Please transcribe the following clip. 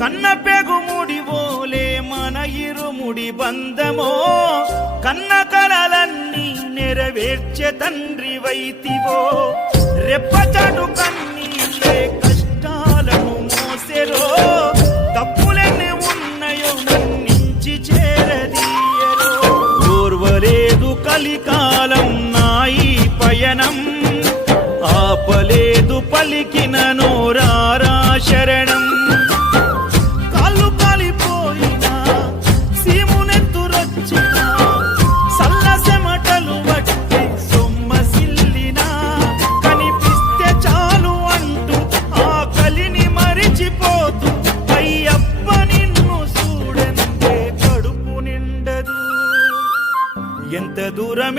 కన్న పెగుముడి ఓలే మన ఇరుముడి బంధమో కన్న కలలన్నీ నెరవేర్చే తండ్రి వైతివో రెప్పచాటు కన్నీళ్ళే కష్టాలను మోసెరో తప్పులెన్ని ఉన్నాయో మన్నించి చేరదీయరో ఓర్వలేదు కలికాలం నాయి పయనం ఆపలేదు పలికిన నోరారా శరణం కాళ్ళు కాలిపోయినా సీమునెత్తురొచ్చినా సల్ల సెమటలు వట్టి సొమ్మసిల్లినా కనిపిస్తే చాలు అంటూ ఆ కలిని మరిచిపోతూ అయ్యప్ప నిన్ను చూడంతే కడుపు నిండదు ఎంత దూరం